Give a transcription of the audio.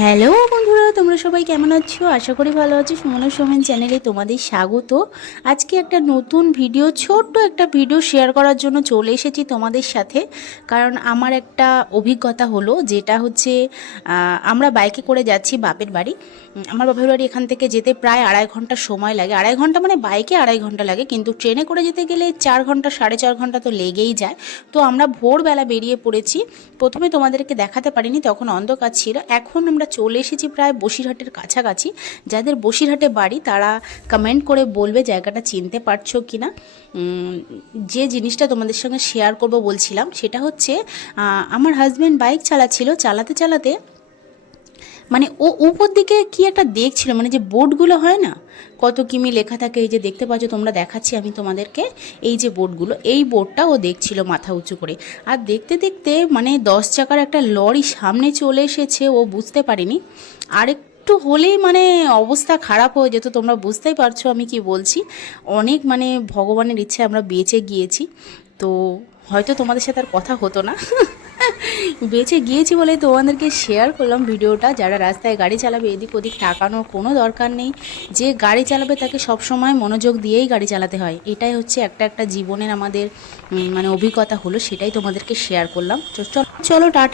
Hello বন্ধুরা, তোমরা সবাই কেমন আছো? আশা করি ভালো আছো। সুমনা সোমেন চ্যানেলে তোমাদের স্বাগত। আজকে একটা নতুন ভিডিও, ছোট্ট একটা ভিডিও শেয়ার করার জন্য চলে এসেছি তোমাদের সাথে। কারণ আমার একটা অভিজ্ঞতা হলো, যেটা হচ্ছে আমরা বাইকে করে যাচ্ছি বাপের বাড়ি। আমার বাপের বাড়ি এখান থেকে যেতে প্রায় 2.5 ঘন্টা সময় লাগে। 2.5 ঘন্টা মানে বাইকে 2.5 ঘন্টা লাগে, কিন্তু ট্রেনে করে যেতে গেলে 4 ঘন্টা 4.5 ঘন্টা তো লেগেই যায়। তো আমরা ভোরবেলা বেরিয়ে পড়েছি। প্রথমে তোমাদেরকে দেখাতে পারিনি, তখন অন্ধকার ছিল। এখন আমরা চলে এসেছি প্রায় বসিরহাটের কাছাকাছি। যাদের বসিরহাটে বাড়ি তারা কমেন্ট করে বলবে জায়গাটা চিনতে পারছো কি না। যে জিনিসটা তোমাদের সঙ্গে শেয়ার করব বলছিলাম, সেটা হচ্ছে আমার হাজব্যান্ড বাইক চালাচ্ছিল, চালাতে চালাতে মানে ও উপর দিকে কি একটা দেখছিল, মানে যে বোর্ডগুলো হয় না, কত কিমি লেখা থাকে, এই যে দেখতে পাচ্ছ তোমরা, দেখাচ্ছি আমি তোমাদেরকে। এই যে বোর্ডগুলো, এই বোর্ডটা ও দেখছিল মাথা উঁচু করে। আর দেখতে দেখতে মানে 10 চাকার একটা লরি সামনে চলে এসেছে, ও বুঝতে পারিনি। আর একটু হলেই মানে অবস্থা খারাপ হয়ে যেত। তোমরা বুঝতেই পারছো আমি কি বলছি। অনেক মানে ভগবানের ইচ্ছে আমরা বেঁচে গিয়েছি। তো হয়তো তোমাদের সাথে আর কথা হতো না। বেঁচে গিয়েছি বলে তোমাদেরকে শেয়ার করলাম ভিডিওটা। যারা রাস্তায় গাড়ি চালাবে, এদিক ওদিক তাকানোর কোনো দরকার নেই। যে গাড়ি চালাবে তাকে সবসময় মনোযোগ দিয়েই গাড়ি চালাতে হয়। এটাই হচ্ছে একটা জীবনের আমাদের মানে অভিজ্ঞতা হলো, সেটাই তোমাদেরকে শেয়ার করলাম। চলো টাটা।